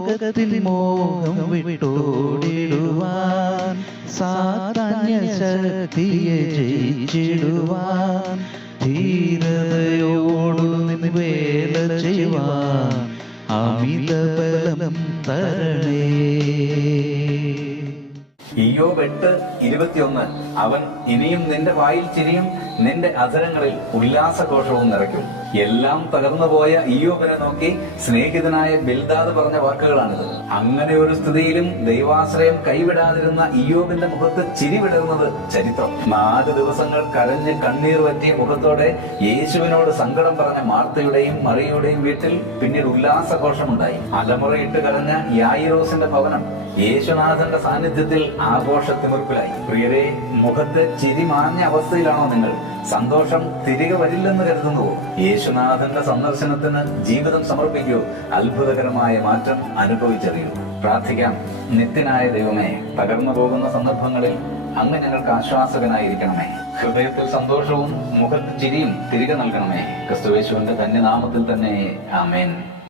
ലോകത്തിൽ മോഹം വിട്ടോടിടുവാൻ സാധാന്യ ശക്തിയെ ജയിച്ചിടുവാൻ ധീരതയോടു നിന്ന് വേല ചെയ്യുവാൻ അമിത ബലം തരണേ ഇയ്യോബ് എട്ട് ഇരുപത്തിയൊന്ന്. അവൻ ഇനിയും നിന്റെ വായിൽ ചിരിയും നിന്റെ അധരങ്ങളിൽ ഉല്ലാസഘോഷവും നിറയ്ക്കും. എല്ലാം തകർന്നുപോയ ഇയ്യോബിനെ നോക്കി സ്നേഹിതനായ ബിൽദാദ് പറഞ്ഞ വാക്കുകളാണിത്. അങ്ങനെ ഒരു സ്ഥിതിയിലും ദൈവാശ്രയം കൈവിടാതിരുന്ന ഇയോബിന്റെ മുഖത്ത് ചിരി വിടർന്നത് ചരിത്രം. നാല് ദിവസങ്ങൾ കരഞ്ഞ് കണ്ണീർ പറ്റിയ മുഖത്തോടെ യേശുവിനോട് സങ്കടം പറഞ്ഞ മാർത്തയുടെയും മറിയയുടെയും വീട്ടിൽ പിന്നീട് ഉല്ലാസഘോഷമുണ്ടായി. അലമുറയിട്ട് കരഞ്ഞ യായിറോസിന്റെ ഭവനം യേശുനാഥന്റെ സാന്നിധ്യത്തിൽ ആഘോഷത്തിമിർപ്പിലായി പ്രിയരെ മുഖത്ത് ചിരി മാഞ്ഞ അവസ്ഥയിലാണോ നിങ്ങൾ? സന്തോഷം തിരികെ വരില്ലെന്ന് കരുതുന്നുവോ? യേശുനാഥന്റെ സന്ദർശനത്തിന് ജീവിതം സമർപ്പിക്കൂ. അത്ഭുതകരമായ മാറ്റം അനുഭവിച്ചറിയൂ. പ്രാർത്ഥിക്കാം. നിത്യനായ ദൈവമേ തകർന്നു പോകുന്ന സന്ദർഭങ്ങളിൽ അങ്ങ് ഞങ്ങൾക്ക് ആശ്വാസകനായിരിക്കണമേ. ഹൃദയത്തിൽ സന്തോഷവും മുഖത്ത് ചിരിയും തിരികെ നൽകണമേ. ക്രിസ്തുവേശുവിന്റെ ധന്യനാമത്തിൽ തന്നെ. ആമേൻ.